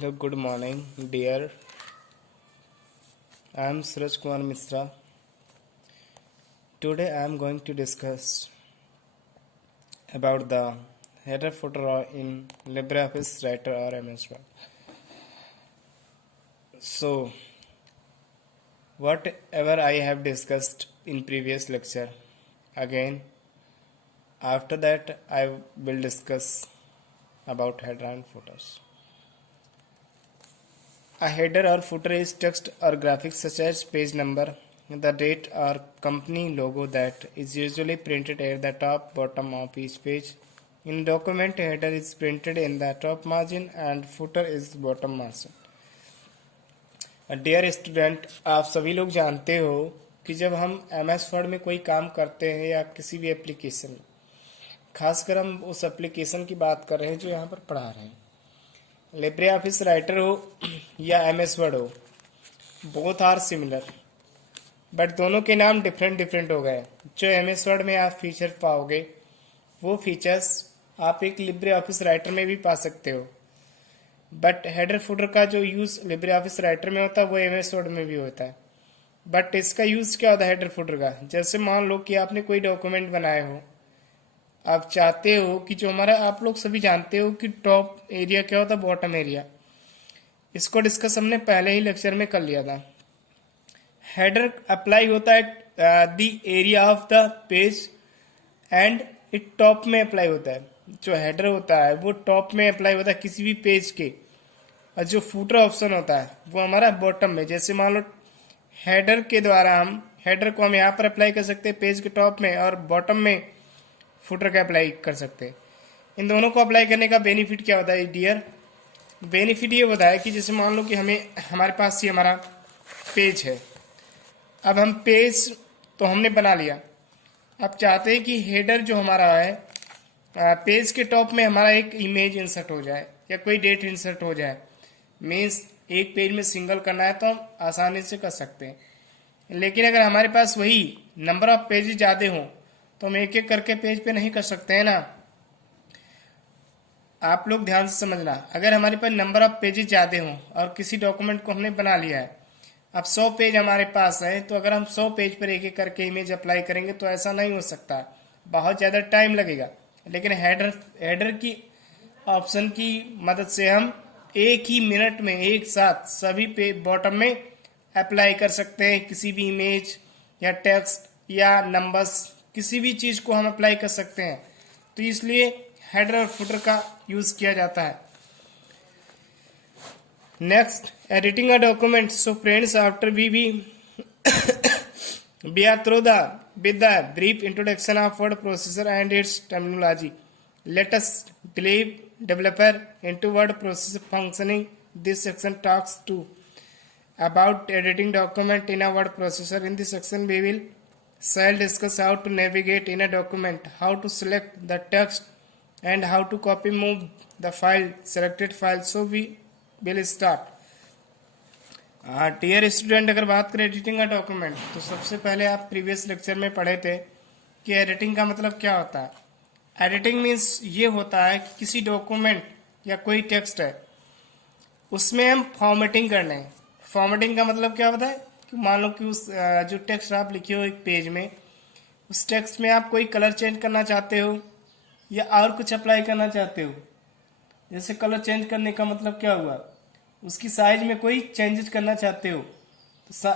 Hello, good morning, dear. I am Suraj Kumar Misra. Today I am going to discuss about the header footer in LibreOffice Writer or MS Word. So, whatever I have discussed in previous lecture, again after that I will discuss about header and footers. A header or footer is text or graphics such as page number, the date or company logo that is usually printed at the top bottom of each page. In document, header is printed in the top margin and footer is bottom margin. Dear student, आप सभी लोग जानते हो कि जब हम MS word में कोई काम करते हैं या किसी भी एप्लीकेशन में, खासकर हम उस एप्लीकेशन की बात कर रहे हैं जो यहाँ पर पढ़ा रहे हैं, लिब्रे ऑफिस राइटर हो या MS वर्ड हो, बोथ आर सिमिलर, बट दोनों के नाम डिफरेंट हो गए। जो MS वर्ड में आप फीचर पाओगे वो फीचर्स आप एक लिब्रे ऑफिस राइटर में भी पा सकते हो, बट हेडर फुटर का जो यूज़ लिब्रे ऑफिस राइटर में होता है वो MS वर्ड में भी होता है। बट इसका यूज़ क्या होता है हेडर फुटर का? जैसे मान लो कि आपने कोई डॉक्यूमेंट बनाए हो, आप चाहते हो कि जो हमारा, आप लोग सभी जानते हो कि टॉप एरिया क्या होता है, बॉटम एरिया। इसको डिस्कस हमने पहले ही लेक्चर में कर लिया था। हेडर अप्लाई होता है the area of the page and it top में अप्लाई होता है। जो हेडर होता है वो टॉप में अप्लाई होता है किसी भी पेज के, और जो फुटर ऑप्शन होता है वो हमारा बॉटम में। जैसे मान लो हेडर के द्वारा हम हेडर को हम यहाँ पर अप्लाई कर सकते हैं पेज के टॉप में, और बॉटम में फुटर का अप्लाई कर सकते हैं। इन दोनों को अप्लाई करने का बेनिफिट क्या होता है डियर? बेनिफिट ये होता है कि जैसे मान लो कि हमारे पास ये हमारा पेज है। अब हम पेज तो हमने बना लिया, अब चाहते हैं कि हेडर जो हमारा है पेज के टॉप में हमारा एक इमेज इंसर्ट हो जाए या कोई डेट इंसर्ट हो जाए। मीन्स एक पेज में सिंगल करना है तो हम आसानी से कर सकते हैं, लेकिन अगर हमारे पास वही नंबर ऑफ पेजेस ज़्यादा हों तो हम एक एक करके पेज पे नहीं कर सकते हैं ना। आप लोग ध्यान से समझना, अगर हमारे पास नंबर ऑफ पेजेस ज़्यादा हों और किसी डॉक्यूमेंट को हमने बना लिया है, अब 100 पेज हमारे पास है, तो अगर हम 100 पेज पर एक एक करके इमेज अप्लाई करेंगे तो ऐसा नहीं हो सकता, बहुत ज़्यादा टाइम लगेगा। लेकिन हेडर की ऑप्शन की मदद से हम एक ही मिनट में एक साथ सभी पे बॉटम में अप्लाई कर सकते हैं। किसी भी इमेज या टेक्स्ट या नंबर्स, किसी भी चीज़ को हम अप्लाई कर सकते हैं, तो इसलिए हेडर और फुटर का यूज़ किया जाता है। Next, editing a document. So friends, after we are through with the brief introduction of word processor and its terminology. Let us delve developer into word processor functioning. This section talks to about editing document in a word processor. In this section we shall discuss how to navigate in a document, how to select the text, and how to copy move the selected file. So we will start. Dear student, अगर बात करें editing का document, तो सबसे पहले आप previous lecture में पढ़े थे कि एडिटिंग का मतलब क्या होता है। एडिटिंग मीन्स ये होता है कि किसी डॉक्यूमेंट या कोई टेक्स्ट है उसमें हम फॉर्मेटिंग करना है। फॉर्मेटिंग का मतलब क्या होता है कि मान लो कि उस जो टेक्स्ट आप लिखे हो एक पेज में, उस टेक्स्ट में आप कोई कलर चेंज करना चाहते हो या और कुछ अप्लाई करना चाहते हो। जैसे कलर चेंज करने का मतलब क्या हुआ, उसकी साइज में कोई चेंजेस करना चाहते हो, तो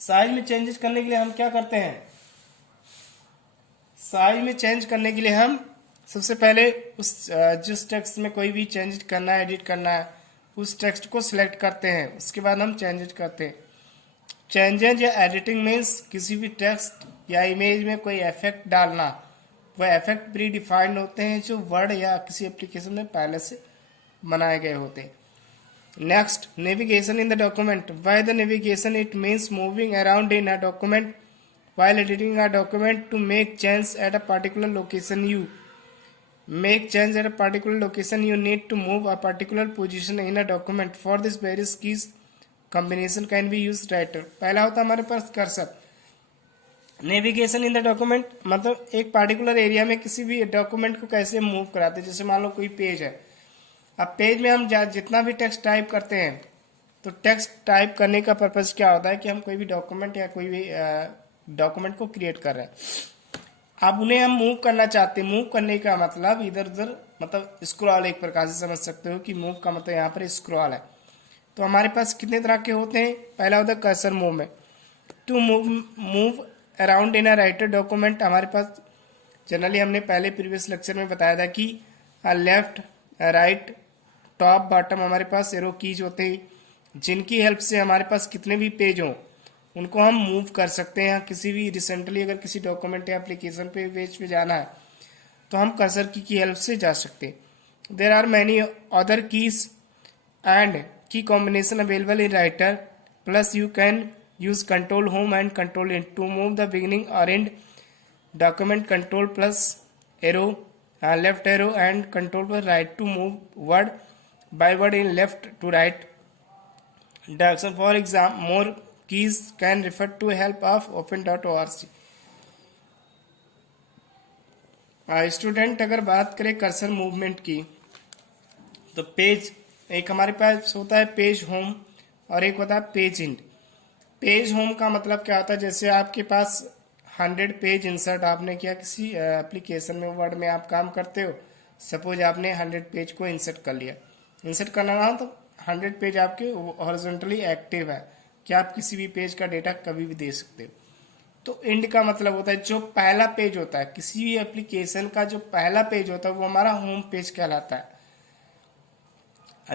साइज में चेंजेस करने के लिए हम क्या करते हैं? साइज में चेंज करने के लिए हम सबसे पहले उस जिस टेक्स्ट में कोई भी चेंज करना है, एडिट करना है, उस टेक्स्ट को सिलेक्ट करते हैं, उसके बाद हम चेंजेस करते हैं। चेंजेस या एडिटिंग मीन्स किसी भी टेक्स्ट या इमेज में कोई इफेक्ट डालना। वह इफेक्ट प्री डिफाइंड होते हैं जो वर्ड या किसी एप्लीकेशन में पहले से बनाए गए होते हैं। Next, navigation in the document. By the navigation, it means moving around in a document while editing a document to make change at a particular location. You make change at a particular location. You need to move a particular position in a document. For this, various keys combination can be used. Writer. पहला होता है हमारे पास cursor. Navigation in the document मतलब एक particular area में किसी भी डॉक्यूमेंट को कैसे मूव कराते हैं। जैसे मान लो कोई पेज है, अब पेज में हम जितना भी टेक्स्ट टाइप करते हैं, तो टेक्स्ट टाइप करने का पर्पस क्या होता है कि हम कोई भी डॉक्यूमेंट या कोई भी डॉक्यूमेंट को क्रिएट कर रहे हैं। अब उन्हें हम मूव करना चाहते हैं। मूव करने का मतलब इधर उधर, मतलब स्क्रॉल एक प्रकार से समझ सकते हो कि मूव का मतलब यहाँ पर स्क्रॉल है। तो हमारे पास कितने तरह के होते हैं। पहला होता है cursor movement. To move around in a writer document, हमारे पास जनरली हमने पहले प्रीवियस लेक्चर में बताया था कि लेफ्ट राइट टॉप बॉटम हमारे पास एरो कीज होते हैं, जिनकी हेल्प से हमारे पास कितने भी पेज हों उनको हम मूव कर सकते हैं। किसी भी रिसेंटली अगर किसी डॉक्यूमेंट या एप्लीकेशन पे पेज पे जाना है तो हम कर्सर की हेल्प से जा सकते हैं। There are many other keys and key combination available in Writer, plus you can use control home and control in to move the beginning और end document, control plus arrow, left arrow and control plus right to move word by word in left to right direction. For example, more keys can refer to help of open.org. Student अगर बात करें cursor movement की, तो page एक हमारे पास होता है page home और एक होता है पेज इंड। पेज होम का मतलब क्या होता है, जैसे आपके पास 100 पेज इंसर्ट आपने किया किसी एप्लीकेशन में, वर्ड में आप काम करते हो, सपोज आपने 100 पेज को इंसर्ट कर लिया। इंसर्ट करना रहा तो 100 पेज आपके हॉरिजॉन्टली एक्टिव है कि आप किसी भी पेज का डेटा कभी भी दे सकते हो। तो एंड का मतलब होता है जो पहला पेज होता है किसी भी एप्लीकेशन का, जो पहला पेज होता है वो हमारा होम पेज कहलाता है।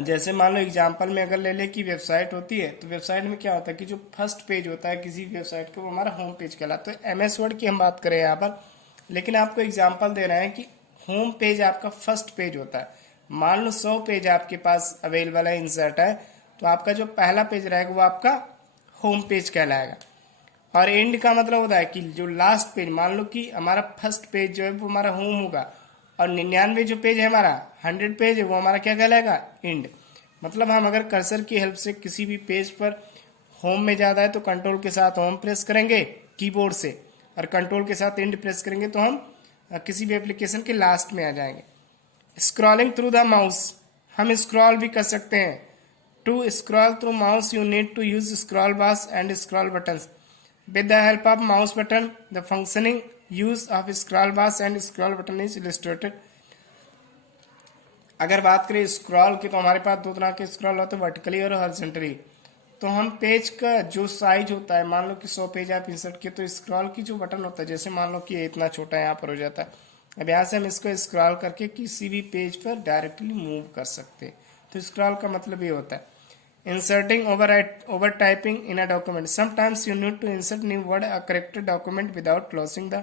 जैसे मान लो एग्जाम्पल में अगर ले ले कि वेबसाइट होती है, तो वेबसाइट में क्या होता है कि जो फर्स्ट पेज होता है किसी वेबसाइट का वो हमारा होम पेज कहलाता है। तो एमएस वर्ड की हम बात करें यहाँ पर, लेकिन आपको एग्जाम्पल दे रहे हैं कि होम पेज आपका फर्स्ट पेज होता है। मान लो 100 पेज आपके पास अवेलेबल है, इंसर्ट है, तो आपका जो पहला पेज रहेगा वो आपका होम पेज कहलाएगा। और एंड का मतलब होता है कि जो लास्ट पेज, मान लो कि हमारा फर्स्ट पेज जो है वो हमारा होम होगा और 99 जो पेज है हमारा 100 पेज है वो हमारा क्या कहलाएगा, एंड। मतलब हम अगर कर्सर की हेल्प से किसी भी पेज पर होम में ज़्यादा है तो कंट्रोल के साथ होम प्रेस करेंगे कीबोर्ड से, और कंट्रोल के साथ एंड प्रेस करेंगे तो हम किसी भी एप्लीकेशन के लास्ट में आ जाएंगे। स्क्रॉलिंग थ्रू द माउस, हम स्क्रॉल भी कर सकते हैं। To scroll through mouse you need to use scroll bars and scroll buttons. With the help of mouse button, the functioning use of scroll bars and scroll button is illustrated. अगर बात करें scroll की, तो हमारे पास दो तरह के scroll होते हैं, वर्टिकली और हॉरिजॉन्टली। तो हम पेज का जो साइज होता है, मान लो कि 100 पेज आप इंसर्ट किए, तो स्क्रॉल की जो बटन होता है, जैसे मान लो कि ये इतना छोटा यहाँ पर हो जाता है, अब यहाँ से हम इसको स्क्रॉल करके किसी भी पेज पर डायरेक्टली मूव कर सकते हैं। तो स्क्रॉल का मतलब ये होता है। Inserting over typing in a document. Sometimes you need to insert new word or correct a document without closing the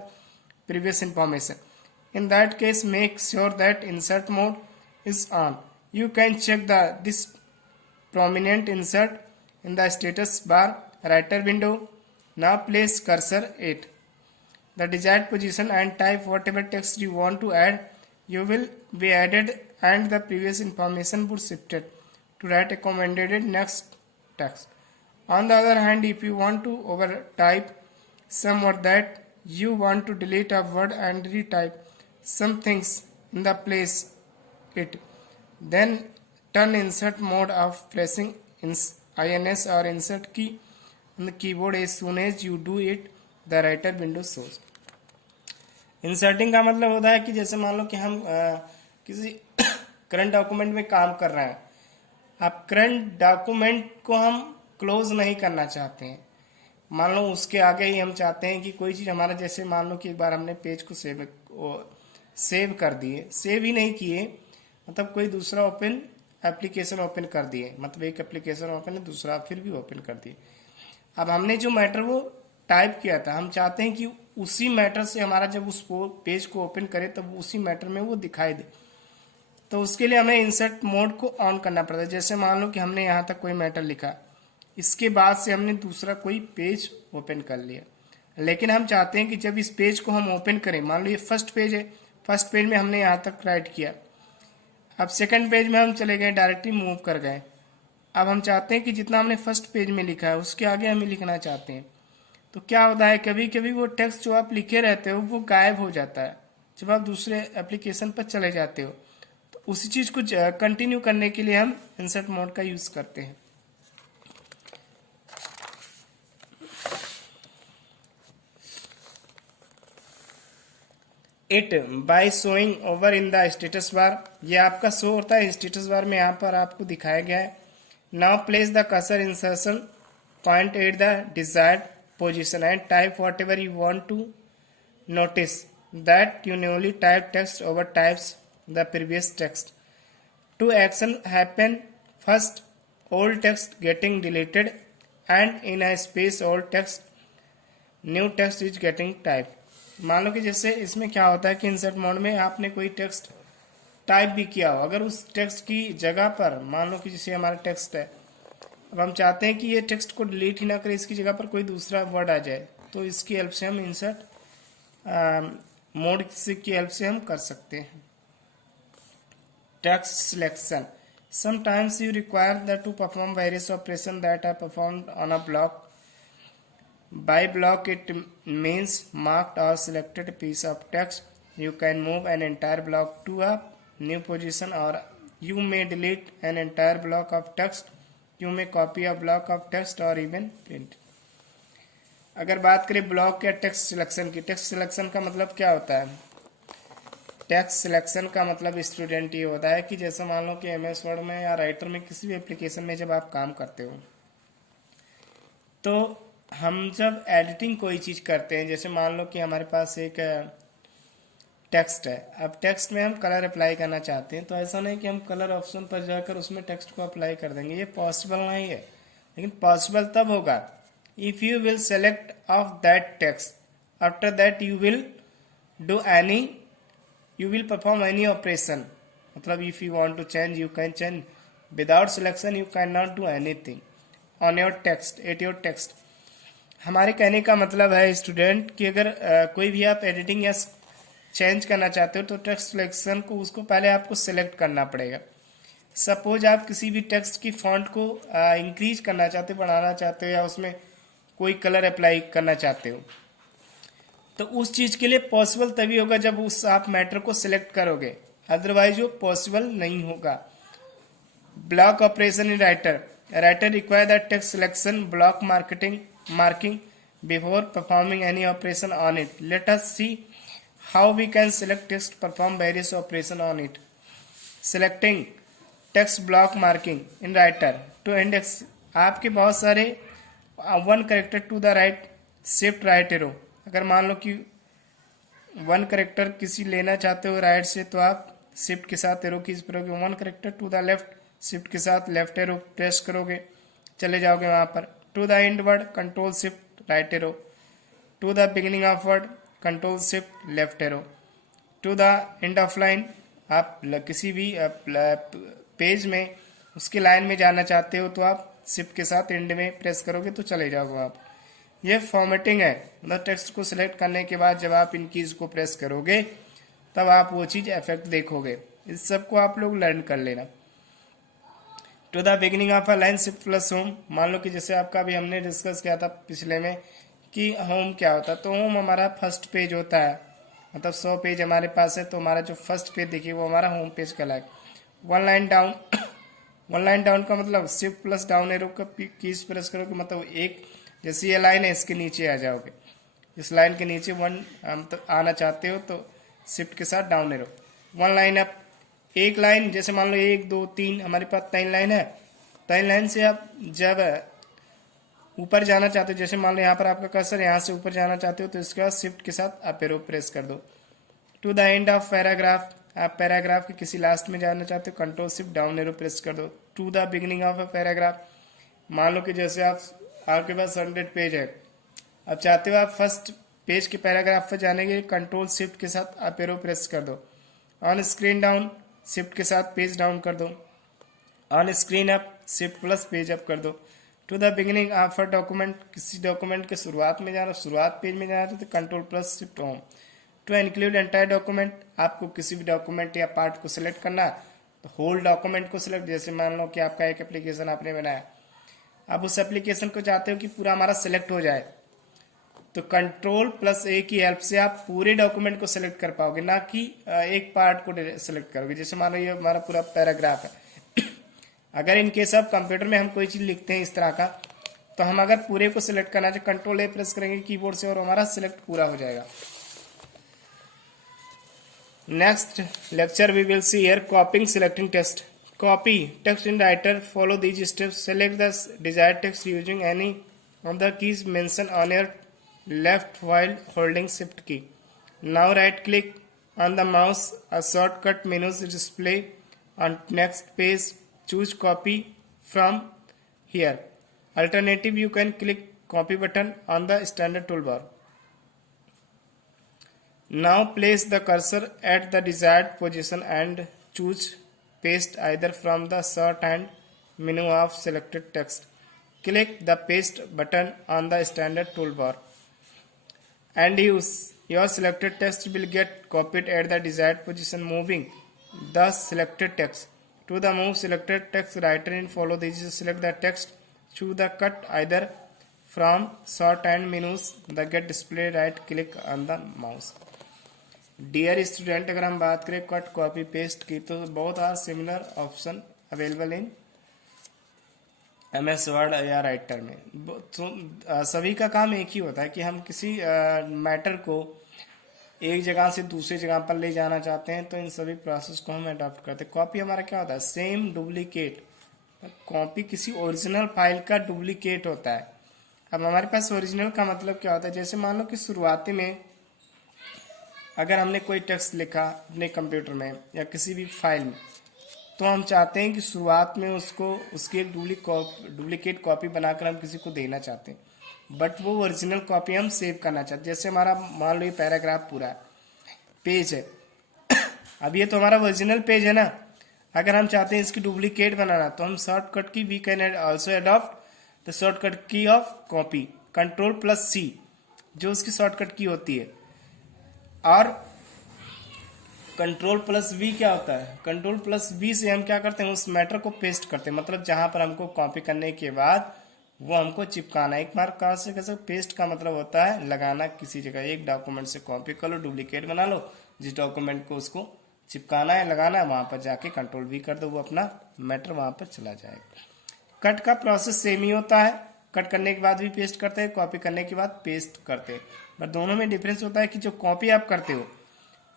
previous information. In that case, make sure that insert mode is on. You can check this prominent insert in the status bar writer window. Now place cursor at the desired position and type whatever text you want to add. You will be added and the previous information would shifted to write a commented next text. On the other hand, if you want to overtype some word that you want to delete a word and retype some things in the place it, then turn insert mode of pressing INS or insert key on the keyboard as soon as you do it, the writer window shows. Inserting का मतलब होता है कि जैसे मान लो कि हम किसी करंट डॉक्यूमेंट में काम कर रहे हैं, अब करंट डॉक्यूमेंट को हम क्लोज नहीं करना चाहते हैं, मान लो उसके आगे ही हम चाहते हैं कि कोई चीज़ हमारा, जैसे मान लो कि एक बार हमने पेज को सेव कर दिए, सेव ही नहीं किए, मतलब कोई दूसरा ओपन एप्लीकेशन ओपन कर दिए, मतलब एक एप्लीकेशन ओपन है दूसरा फिर भी ओपन कर दिए। अब हमने जो मैटर वो टाइप किया था, हम चाहते हैं कि उसी मैटर से हमारा जब उस पेज को ओपन करे तब उसी मैटर में वो दिखाई दे। तो उसके लिए हमें इंसर्ट मोड को ऑन करना पड़ता है। जैसे मान लो कि हमने यहाँ तक कोई मैटर लिखा, इसके बाद से हमने दूसरा कोई पेज ओपन कर लिया, लेकिन हम चाहते हैं कि जब इस पेज को हम ओपन करें, मान लो ये फर्स्ट पेज है, फर्स्ट पेज में हमने यहाँ तक राइट किया, अब सेकंड पेज में हम चले गए, डायरेक्टली मूव कर गए। अब हम चाहते हैं कि जितना हमने फर्स्ट पेज में लिखा है उसके आगे हमें लिखना चाहते हैं। तो क्या होता है, कभी कभी वो टेक्स्ट जो आप लिखे रहते हो वो गायब हो जाता है जब आप दूसरे एप्लीकेशन पर चले जाते हो। तो उसी चीज को कंटिन्यू करने के लिए हम इंसर्ट मोड का यूज करते हैं। It by showing over in the status bar, ये आपका शो होता है स्टेटस बार में, यहाँ पर आपको दिखाया गया है। Now place the cursor insertion point at the desired position and type whatever you want to notice that you newly type text over types the previous text. Two actions happen. First, old text getting deleted, and in a space old text, new text is getting typed. मान लो कि जैसे इसमें क्या होता है कि insert mode में आपने कोई टेक्स्ट टाइप भी किया हो, अगर उस टेक्स्ट की जगह पर मान लो कि जैसे हमारा टेक्स्ट है, अब हम चाहते हैं कि ये टेक्स्ट को डिलीट ही ना करे, इसकी जगह पर कोई दूसरा वर्ड आ जाए, तो इसकी हेल्प से हम इंसर्ट मोड की हेल्प से हम कर सकते हैं। Text selection. Sometimes you require that to perform various operations that are performed on a block. By block, it means marked or selected piece of text. You can move an entire block to a new position, or you may delete an entire block of text. You may copy a block of text or even print. अगर बात करें block या text selection की, text selection का मतलब क्या होता है? टेक्स्ट सिलेक्शन का मतलब स्टूडेंट ये होता है कि जैसे मान लो कि एमएस वर्ड में या राइटर में किसी भी एप्लीकेशन में जब आप काम करते हो, तो हम जब एडिटिंग कोई चीज़ करते हैं, जैसे मान लो कि हमारे पास एक टेक्स्ट है, अब टेक्स्ट में हम कलर अप्लाई करना चाहते हैं, तो ऐसा नहीं कि हम कलर ऑप्शन पर जाकर उसमें टेक्स्ट को अप्लाई कर देंगे, ये पॉसिबल नहीं है। लेकिन पॉसिबल तब होगा if you will select of that text, after that you will do any, you will perform any operation, मतलब if you want to change you can change, without selection you cannot do anything on your text at your text। हमारे कहने का मतलब है student कि अगर कोई भी आप एडिटिंग या चेंज करना चाहते हो तो टेक्स्ट सिलेक्शन को उसको पहले आपको सेलेक्ट करना पड़ेगा। सपोज आप किसी भी टेक्स्ट की फॉन्ट को इंक्रीज करना चाहते हो, बढ़ाना चाहते हो, या उसमें कोई कलर अप्लाई करना चाहते हो, तो उस चीज के लिए पॉसिबल तभी होगा जब उस आप मैटर को सिलेक्ट करोगे, अदरवाइज वो पॉसिबल नहीं होगा। Block operation in writer, writer require that text selection block marking before performing any operation on it. Let us see how we can select text perform various operation on it. Selecting text block marking in writer to index, आपके बहुत सारे one character to the right, shift right arrow, अगर मान लो कि one character किसी लेना चाहते हो राइट से, तो आप शिफ्ट के साथ एरो कीज करोगे, one character to the left, shift के साथ लेफ्ट एरो प्रेस करोगे, चले जाओगे वहां पर। To the end word control shift right arrow, to the beginning of word control shift left arrow, to the end of line, आप किसी भी पेज में उसकी लाइन में जाना चाहते हो तो आप शिफ्ट के साथ एंड में प्रेस करोगे तो चले जाओगे आप। ये फॉर्मेटिंग है, मतलब टेक्स्ट को सिलेक्ट करने के बाद जब आप इन कीज को प्रेस करोगे तब आप वो चीज इफेक्ट देखोगे। इस सब को आप लोग लर्न कर लेना। To the beginning of a line shift plus home, मान लो कि जैसे आपका अभी हमने डिस्कस किया था पिछले में कि होम क्या होता है, तो होम हमारा फर्स्ट पेज होता है, मतलब 100 पेज हमारे पास है, तो हमारा जो फर्स्ट पेज देखिए वो हमारा होम पेज कहलाएगा। One line down, one line down का मतलब शिफ्ट प्लस डाउन एरो का कीज प्रेस करोगे, मतलब एक जैसे ये लाइन है इसके नीचे आ जाओगे, इस लाइन के नीचे वन तो आना चाहते हो तो शिफ्ट के साथ down arrow. One line up, एक लाइन जैसे मान लो 1 2 3 हमारे पास 3 लाइन है, 3 लाइन से आप जब ऊपर जाना चाहते हो, जैसे मान लो यहाँ पर आपका कर्सर यहाँ से ऊपर जाना चाहते हो तो इसके बाद शिफ्ट के साथ अप एरो प्रेस कर दो। To the end of paragraph, आप पैराग्राफ के किसी लास्ट में जाना चाहते हो control shift down arrow press कर दो। To the beginning of a paragraph, मान लो कि जैसे आपके पास 100 पेज है, अब चाहते हो आप फर्स्ट पेज के पैराग्राफ पर जाने के कंट्रोल शिफ्ट के साथ अप एरो प्रेस कर दो। ऑन स्क्रीन डाउन, शिफ्ट के साथ पेज डाउन कर दो। On screen up, shift plus page up कर दो। To the beginning of a document, किसी डॉक्यूमेंट के शुरुआत में जाना, शुरुआत पेज में जाना तो control plus shift home. To include entire document, आपको किसी भी डॉक्यूमेंट या पार्ट को सिलेक्ट करना तो होल डॉक्यूमेंट को सिलेक्ट, जैसे मान लो कि आपका एक एप्लीकेशन आपने बनाया, आप उस एप्लीकेशन को चाहते हो कि पूरा हमारा सिलेक्ट हो जाए, तो कंट्रोल प्लस ए की हेल्प से आप पूरे डॉक्यूमेंट को सिलेक्ट कर पाओगे, ना कि एक पार्ट को सिलेक्ट करोगे। जैसे मान लो ये हमारा पूरा पैराग्राफ है अगर इन केस ऑफ कंप्यूटर में हम कोई चीज लिखते हैं इस तरह का, तो हम अगर पूरे को सिलेक्ट करना चाहे कंट्रोल ए प्रेस करेंगे कीबोर्ड से और हमारा सिलेक्ट पूरा हो जाएगा। Next lecture we will see here copying selecting text. Copy text in writer, follow these steps, select the desired text using any of the keys mention on your left while holding shift key. Now right click on the mouse, a shortcut menu is display on next page. Choose copy from here. Alternative, you can click copy button on the standard toolbar. Now place the cursor at the desired position and choose paste either from the shorthand menu of selected text. Click the paste button on the standard toolbar and use your selected text will get copied at the desired position, moving the selected text to the move selected text writer and follow these. Select the text, choose the cut either from shorthand menus the get display, right click on the mouse. Dear student, अगर हम बात करें cut copy paste की तो बहुत similar option available in MS word या writer में। तो सभी का काम एक ही होता है कि हम किसी मैटर को एक जगह से दूसरी जगह पर ले जाना चाहते हैं, तो इन सभी प्रोसेस को हम अडॉप्ट करते हैं। कॉपी हमारा क्या होता है? Same duplicate. कॉपी किसी ओरिजिनल फाइल का डुप्लीकेट होता है। अब हमारे पास ओरिजिनल का मतलब क्या होता है? जैसे मान लो कि शुरुआती में अगर हमने कोई टेक्स्ट लिखा अपने कंप्यूटर में या किसी भी फाइल में, तो हम चाहते हैं कि शुरुआत में उसको उसकी एक डुप्लीकेट कॉपी बनाकर हम किसी को देना चाहते हैं, बट वो ओरिजिनल कॉपी हम सेव करना चाहते हैं। जैसे हमारा मान लो ये पैराग्राफ पूरा पेज है अब ये तो हमारा ओरिजिनल पेज है ना। अगर हम चाहते हैं इसकी डुप्लीकेट बनाना, तो हम shortcut key we can also adopt the shortcut key of copy, control plus C जो उसकी शॉर्टकट की होती है। और कंट्रोल प्लस V क्या होता है? कंट्रोल प्लस V से हम क्या करते हैं? उस मैटर को पेस्ट करते हैं, मतलब जहां पर हमको कॉपी करने के बाद वो हमको चिपकाना। एक बार कहाँ से कैसे? पेस्ट का मतलब होता है लगाना किसी जगह। एक डॉक्यूमेंट से कॉपी कर लो, डुप्लीकेट बना लो, जिस डॉक्यूमेंट को उसको चिपकाना है लगाना है, वहां पर जाके कंट्रोल V कर दो, वो अपना मैटर वहां पर चला जाएगा। कट का प्रोसेस सेम ही होता है। कट करने के बाद भी पेस्ट करते हैं, कॉपी करने के बाद पेस्ट करते हैं, बट दोनों में डिफरेंस होता है कि जो कॉपी आप करते हो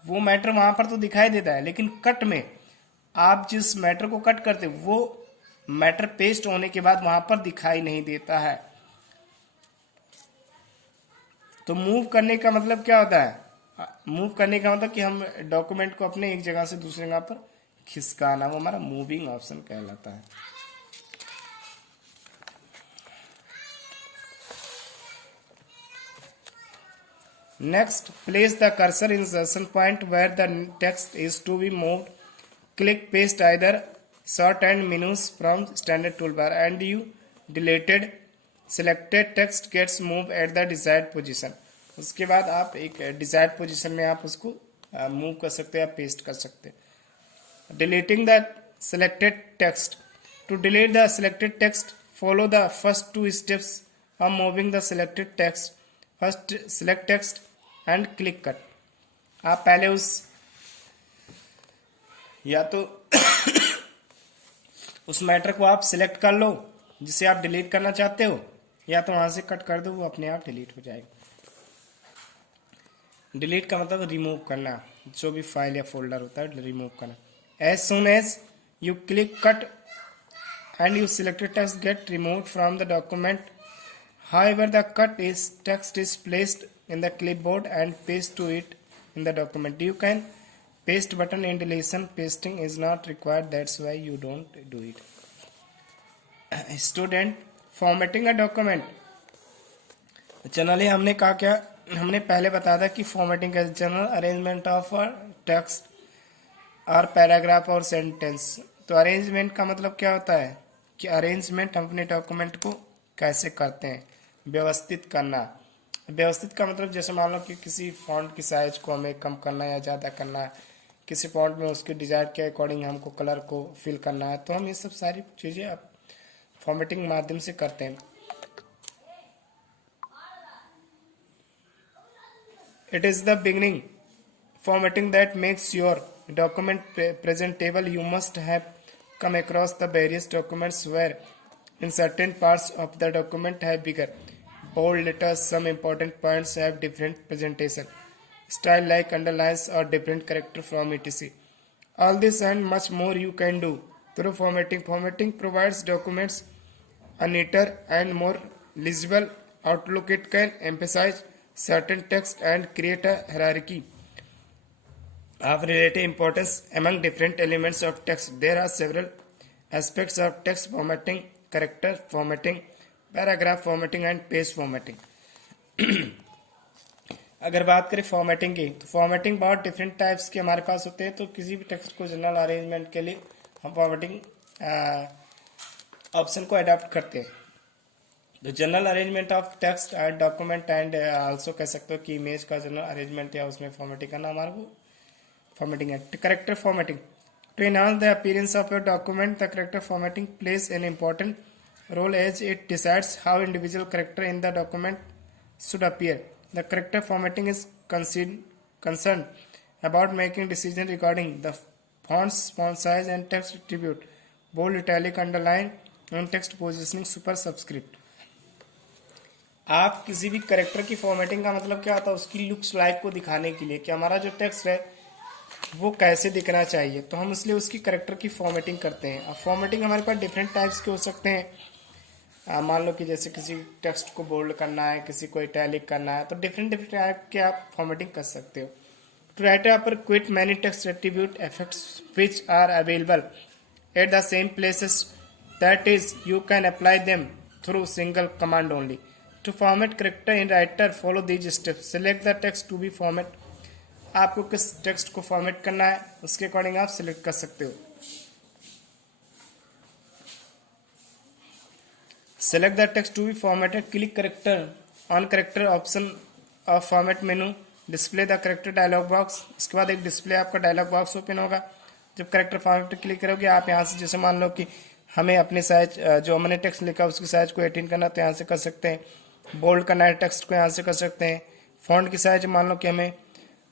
वो मैटर वहां पर तो दिखाई देता है, लेकिन कट में आप जिस मैटर को कट करते हो वो मैटर पेस्ट होने के बाद वहां पर दिखाई नहीं देता है। तो मूव करने का मतलब क्या होता है? मूव करने का मतलब कि हम डॉक्यूमेंट को अपने एक जगह से दूसरी जगह पर खिसकाना, वो हमारा मूविंग ऑप्शन कहलाता है। Next, place the cursor in insertion point where the text is to be moved. Click paste either shorthand menus from standard toolbar and you deleted selected text gets moved at the desired position. उसके बाद आप एक desired position में आप उसको move कर सकते हैं या पेस्ट कर सकते हैं। Deleting the selected text. To delete the selected text, follow the first two steps of moving the selected text. First, select text and click cut. आप पहले उस या तो उस मैटर को आप सिलेक्ट कर लो जिसे आप डिलीट करना चाहते हो, या तो वहां से कट कर दो, वो अपने आप डिलीट हो जाएगा। डिलीट का मतलब रिमूव करना, जो भी फाइल या फोल्डर होता है रिमूव करना। As soon as you click cut and your selected text get removed from the document. However, the cut is text is placed in the clipboard and paste to it in the document. You can paste button in deletion. Pasting is not required. That's why you don't do it. Student, formatting a document. Generally हमने कहा क्या? हमने पहले बताया था कि formatting का general arrangement of text और पैराग्राफ और सेंटेंस। तो अरेंजमेंट का मतलब क्या होता है कि अरेंजमेंट हम अपने डॉक्यूमेंट को कैसे करते हैं, व्यवस्थित करना। व्यवस्थित का मतलब जैसे मान लो कि किसी फॉन्ट की साइज को हमें कम करना है या ज़्यादा करना है, किसी फॉन्ट में उसके डिजायर के अकॉर्डिंग हमको कलर को फिल करना है, तो हम ये सब सारी चीज़ें अब फॉर्मेटिंग माध्यम से करते हैं। It is the beginning formatting that makes your document presentable. You must have come across the various documents where in certain parts of the document have bigger bold letters. Some important points have different presentation style like underlines or different character from etc. All this and much more you can do through formatting. Formatting provides documents a neater and more legible outlook. It can emphasize certain text and create a hierarchy of relative importance among different elements of text. There are several aspects of text formatting: character formatting, paragraph formatting and page formatting. अगर बात करें formatting की, तो formatting बहुत different types के हमारे पास होते हैं. तो किसी भी टेक्स्ट को जनरल अरेंजमेंट के लिए हम फॉर्मेटिंग ऑप्शन को अडॉप्ट करते हैं. तो general arrangement of text and document and also कह सकते हो कि इमेज का जनरल अरेंजमेंट या उसमें फॉर्मेटिंग करना हमारे को formatting act. Character formatting. To enhance the appearance of your document, the character formatting plays an important role as it decides how individual character in the document should appear. The character formatting is concerned about making decisions regarding the fonts, font size, and text attribute, bold, italic, underline, and text positioning, super subscript. आप किसी भी character की formatting का मतलब क्या होता है? उसकी लुक्स लाइक को दिखाने के लिए कि हमारा जो टेक्स्ट है वो कैसे दिखना चाहिए, तो हम इसलिए उसकी करेक्टर की फॉर्मेटिंग करते हैं. अब फॉर्मेटिंग हमारे पास डिफरेंट टाइप्स के हो सकते हैं. मान लो कि जैसे किसी टेक्स्ट को बोल्ड करना है, किसी को इटैलिक करना है, तो डिफरेंट डिफरेंट टाइप के आप फॉर्मेटिंग कर सकते हो. टू राइट पर quite many text attribute effects which are available at the same places, that is you can apply them through single command only. To format character in writer follow these steps. Select the text to be format. आपको किस text को format करना है उसके according आप select कर सकते हो. Select the text to be formatted. Click character on character option of format menu. Display the character dialog box. इसके बाद एक डिस्प्ले आपका डायलॉग बॉक्स ओपन होगा. जब करेक्टर फॉर्मेट क्लिक करोगे आप यहाँ से, जैसे मान लो कि हमें अपने साइज जो हमने टेक्स्ट लिखा उसकी साइज को 18 करना, तो यहाँ से कर सकते हैं. बोल्ड करना है टेक्स्ट को, यहाँ से कर सकते हैं. फॉन्ट की साइज मान लो कि हमें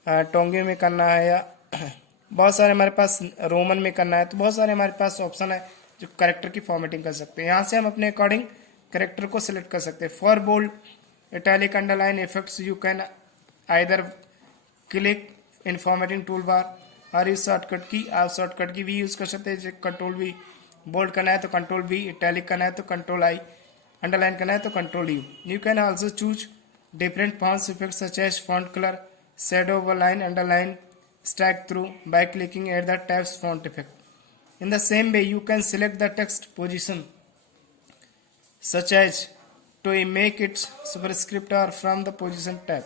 टोंगे में करना है या बहुत सारे हमारे पास रोमन में करना है, तो बहुत सारे हमारे पास ऑप्शन है जो करेक्टर की फॉर्मेटिंग कर सकते हैं. यहाँ से हम अपने अकॉर्डिंग करेक्टर को सिलेक्ट कर सकते हैं. For bold, italic, underline effects you can either click in formatting tool bar और यूज शॉर्टकट की. आप शॉर्टकट की भी यूज कर सकते हैं. Control we. बोल्ड करना है तो कंट्रोल वी, इटैलिक करना है तो कंट्रोल आई, अंडरलाइन करना है तो control you. You can also choose different fonts effects such as font color, shadow overline, underline, strike through by clicking at the tab's font effect. In the same way, you can select the text position such as to make it superscript or from the position tab.